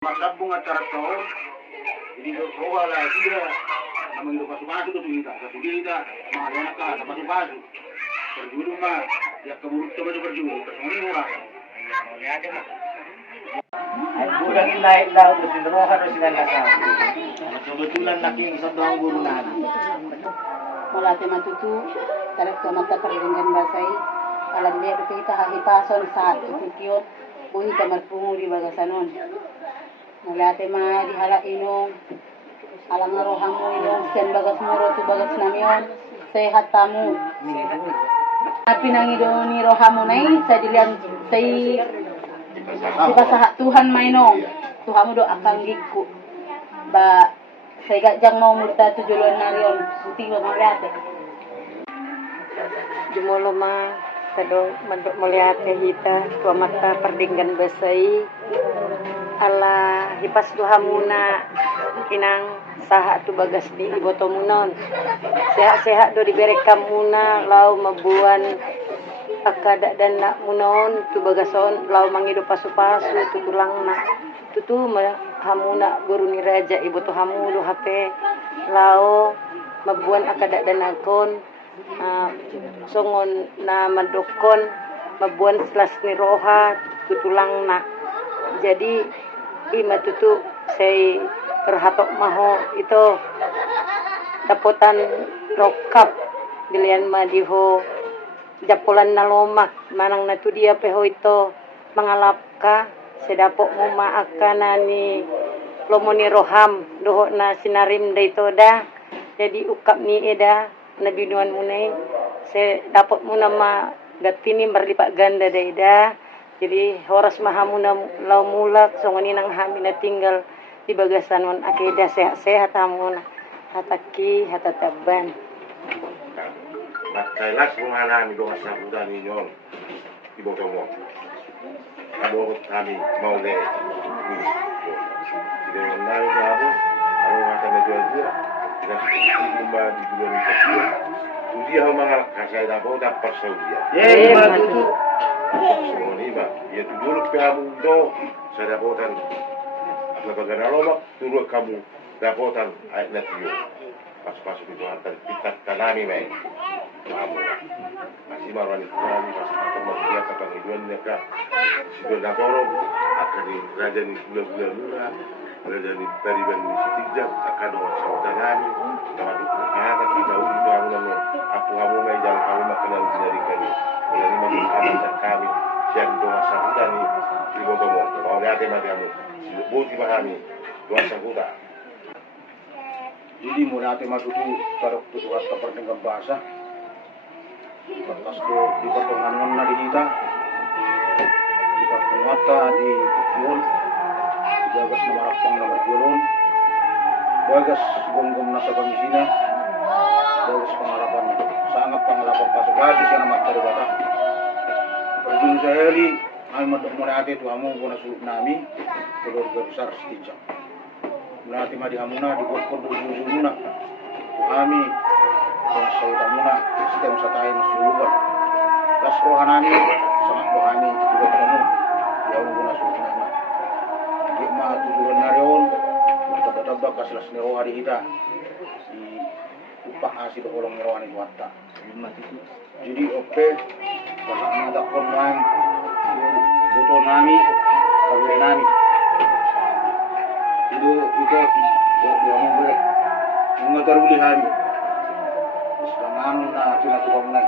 Masabong at karakter, hindi ko wala sila naman yung pasupasok ito kita. Sa sugita, mga anak ka sa pasupasok. Perjudo ma, ya kemurut coba coba perjudo, kesemua ini orang. Kurangin lain daw to sinrohan o sila nasa. Kebetulan naking isang daw guru namin. Mula te matutu, tarik to magkakarlingan basay. Alam dia kita hahipason sa tututyon, buhi ka marpungo di bagasanon. Mula te dihala inong, alam nga rohang mo inong, siyan bagas muro tu bagas namion, sehat tamu. Pinangido ni rohamo na sa diliang say di sa Tuhan mainong Tuhan mo do akang gigko ba say gajang mau murta tujulan narion puting mo maliate jumolo ma kado mandok maliate hita tua mata perdinggan basai ala hipas Tuhan muna inang saha tu bagas di iboto munon sehat-sehat do diberi kamuna lau mabuan akada dan nak munon tu bagason lau mangido pasu-pasu tu tulang nak tu hamuna guru ni raja ibu tu hamu do hape lau mabuan akada dan akon songon na madokon mabuan selas ni roha tu tulang nak jadi ima tutu say terhatok maho itu dapotan rokap dilian madiho japolan na lomak manang na tu dia peho ito mangalap ka sedapok mo maakana ni lomoni roham doho na sinarim da ito da jadi ukap ni eda na binuan mo na se dapot mo na magatini marlipak ganda da eda jadi horas mahamu na law mulak songoni nang hami na tinggal di bagasanon akeda sehat-sehat hamuna hataki hatataban Kailas mengana ni doa sabudan ninyon ibu kamu kamu kami mau le tidak mengenal kamu kamu akan menjual dia tidak cuma di bulan kecil dia mengal kasih dapat dapat saudia itu semua ni bah dia tu dulu kamu do saya dapatan apa bagian lomak turut kamu dapatan ayat natio pas itu hantar kita kanami mai kamu masih marwani kurang pas aku mau dia kata hidupan mereka sudah daporo akan di raja ni bulan-bulan murah raja ni periban ni sitijak akan saudara kami sama ada kita itu aku kamu mai jalan kamu makan dari kami dari mana kami siang doa sahuda ni di bodoh mau lihat kamu buti mahami doa sahuda. Jadi mulai masuki tarok tutu atau pertengkar bahasa batas do di pertengahan na di kita di pertengah di tujuan bagas na marapang na marjulon bagas gonggong na sa pamisina bagas pangarapan sangat pangarapan pasok-pasok siya na magkaribata perjun sa heli ay mulai ate tuamu guna suluk nami keluarga besar setijak mulai madihamuna di bokor dulu-dulu kami dan saudara muna sistem satain suluan las rohanani sangat rohani juga kamu yang guna sulukna gimma tujuan narion tabak-tabak kaslas ni rohani kita di upah hasil kolong rohani watta jadi oke kalau ada korban butuh nami kabir nami itu yang boleh mengatur bulihan sekarang na tinatupang na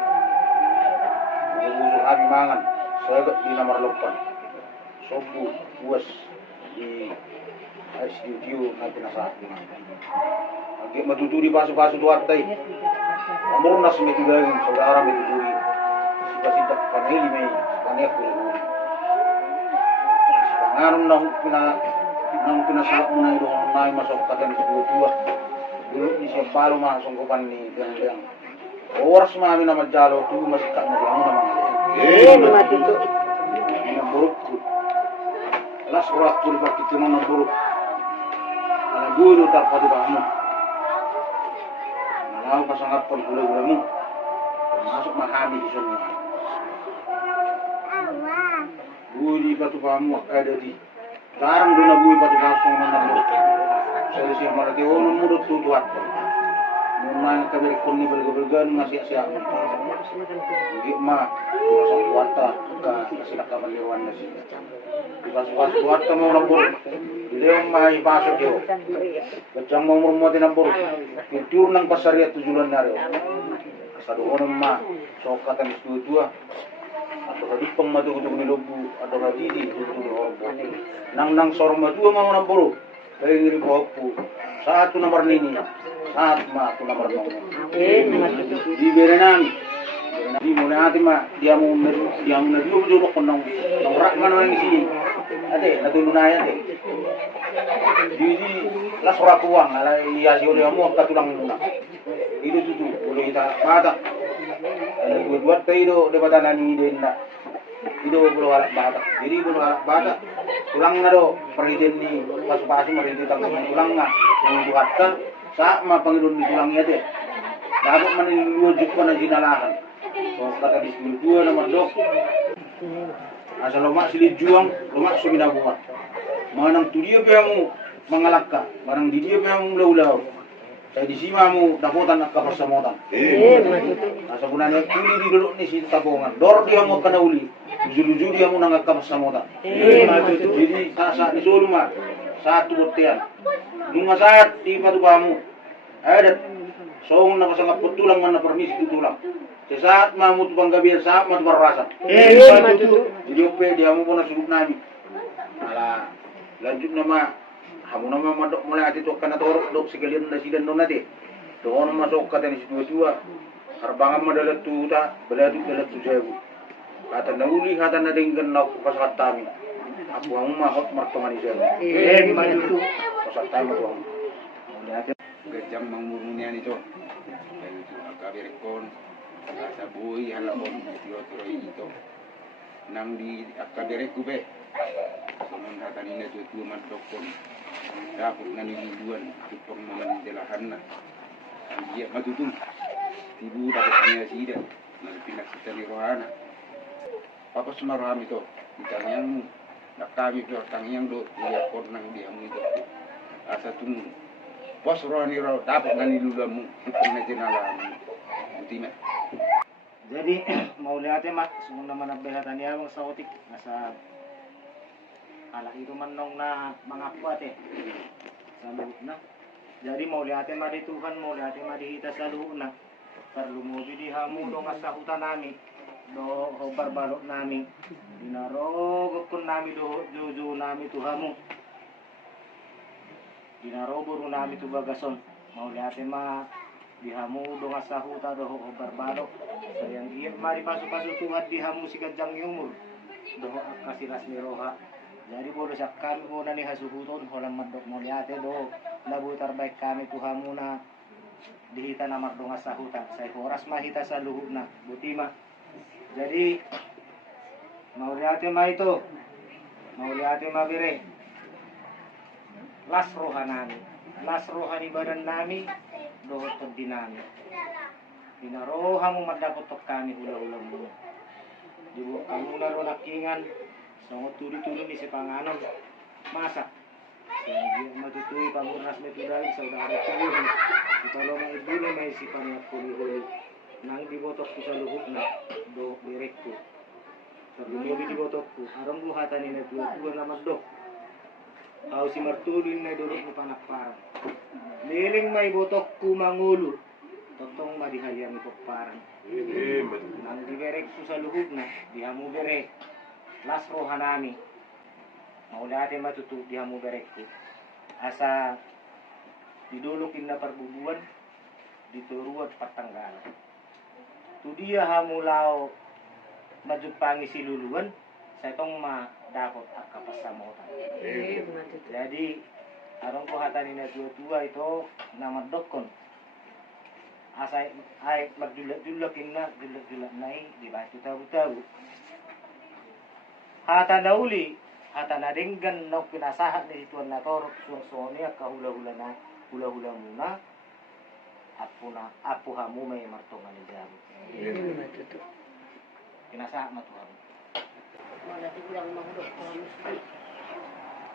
uusok kami mangan sagat di nomor 8 sobu buas di RCDU na pinasahat mo agi matutu di paso-paso tuwatay amor na sumitigagin saudara mituturi sipa-sipa panahili may panek ko panganon nang pinasahat mo na ito na masok katan sa dua dulu di siya palo masungkupan ni yang oras mami na majalo tu masikat na diamo na mga mati to na buruk las urat pul bakit na buruk ala guru tapati bahamu nalaw pasangat pon gula-gula mo masuk mahami di semua guri katupamu ada di Sekarang doon nabuhay pa ito langsung manalo. Saya siya malati ono mo dot tutuat. Muna kabirikon ni belga-belgan nga siya. Hindi masang kuwarta ka sila kamaliwan na siya. Pas kuwarta mo ng buro. Hindi yung maipasok yun. Badyang mo mo din ang buro. Kultur ng pasarya tujulan na rin. Sa doon ang sokatan istutua. Atau kadi pang matutug ni lobu atau kadi di tutug orbo. Nang sorong madua mo ng buro. Kaya ngiri po saat tu nomor ini saat tu nomor mo. Di berenang. Di muna natin dia mo nadulog ko ng rak man ang isi. Ate, natulunayan eh. Di las ora kuwang ala iya si ulo mo katulang muna. Itu tutu ulo kita mata. Buat tayo de batanan ni din na. Itu belum alat bata. Jadi belum alat bata. Tulang na do perhiden ni pas-pasi merhiden tulang na. Yung buhatka sa mapangilon ni tulang niya de. Dapat man nilujuk pa na sinalahan. So kata diskultua na mandok. Asa lomak silid juang, lomak suminabuhat. Manang tudia pa mo mangalakka, manang didia pa mo law-law. Saya di sima mo dapotan at kapasamotan. Asa gunanya tuli di dulu ni si tabongan. Dor dia mo kanauli. Julu-julu dia mo nang kapasamotan. Jadi sa disulo ma satu botian. Nung saat di patuba mo. Ada song na kasangap tulang man na permisi tulang. Saat mamu tu panggabian saat matu berrasa. Jadi ope dia mo na suluk nami. Ala lanjut nama kamu nama madok mulai ati to kana torok dok sekalian na sidan don nate. Doon masuk kata ni situa harbangan madalat tu ta beladu belat tu sewu. Kata nauli kata na dinggan na pasat tami. Aku ang mahot martongan ni sewu. Maju. Pasat tami tu. Gajang mangmurmunian itu. Dan itu akabirekon sa buhay halabon tiro-tiro ito. Nang di akabireku be. Sumun hatanina tutu man dokon. Dapat naniliduan tupang mamandelahan na. Ang iya matutong. Tibu dapat kanya sida. Nagpinaksita ni Rohana. Papas maroham ito. Itanyang mo. Nakami pero tangyang do. Iyakon nang dihamu ito. Asa tung. Bos Rohani raw dapat naniluluan mo. Tupang na tinalahan mo. Buti na. Jadi mau lihat mak, semua nama nabehatan ya bang sautik nasa anak itu menong na mengaku ate saluh na. Jadi mau lihat mak di Tuhan, mau lihat mak di kita saluh na. Perlu mau di hamu dong asa hutan nami, do hobar balok nami, dinaro kun nami do juju nami Tuhamu, dinaro buru nami tu bagason. Mau lihat mak dihamu dong asa hutan do hobar balok. Sayang iya mari pasuk-pasuk Tuhan dihamu si kajang umur doho kasilas ni roha. Jadi boleh sak kami po na ni hasuhuton holang madok mo liate do labu terbaik kami Tuhamu na dihita na mardong asa hutan say oras mahita sa luhut na butima. Jadi mau liate ma ito mau liate ma bire las roha ni badan nami doho dinami. Dinaroha mo madapotok kami hula-hula mo. Dibu kamu naro nakingan sangot turi-turi ni si panganom. Masak. Sehingga matutui pamurnas metudai saudara tubuh. Kalau may ibulo may si panat huli-huli. Nang dibotok ko sa luhuk na do direkto. Terlumi dibotok ko. Arang buhatan ni naglutuan na magdok. Kau si martulin na dulok ni panakparang. Liling may botok ko mangulo. Totong madihayang ito parang. Nang diverek ko sa luhog na, dihamu berek. Las roha nami. Maulate matutu dihamu berek ko. Asa didulukin na parbubuan, dituruat patanggalan. Tu dia hamulao majupangi si luluan, sa itong madakot at kapasamotan. Jadi, arong ko hatanin na tua ito na madokon. Asai ay magdulak-dulakin na, dulak-dulak na di ba? Tahu-tahu. Hata nauli, hata nadinggan na pinasahat ni Tuan na torok suwang-suwang kahula-hula na, hula-hula muna, apo hamu may martongan ni Jabu. Pinasahat na Tuhan. Wala tiglang mahulog ko mesti.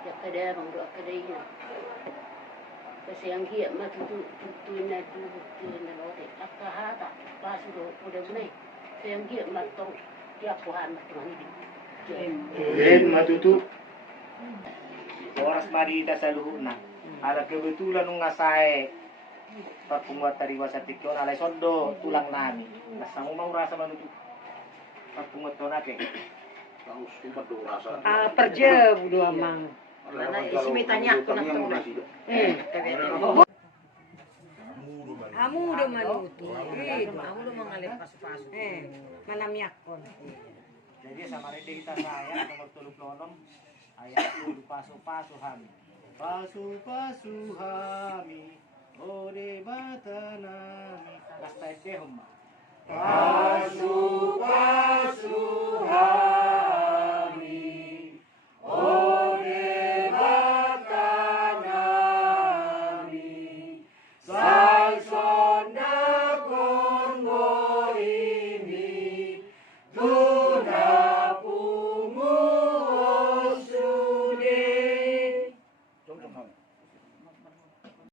ya kada mangdo akadainya kasi ang hiya matutu na tu na lote akahata pasu do udah bunai sayang hiya matong dia kuhan matong ini Tuhin matutu. Oras marita sa luhuna. Ala kebetulan nung ngasay pagpungat tariwa sa tikyon alay sondo tulang nami. Nasa umang rasa manutu. Pagpungat to natin. Tahu sumpah do rasa. Per jam dua mang. mana isimitanya aku nak tahu Kamu udah manutu. Kamu udah mengalir pasu-pasu. Mana miakon. Jadi sama rede kita saya nomor 36 ayat 10 pasu-pasu hami. Pasu-pasu hami. Ode batanami. Kasta dehum. Pasu-pasu hami.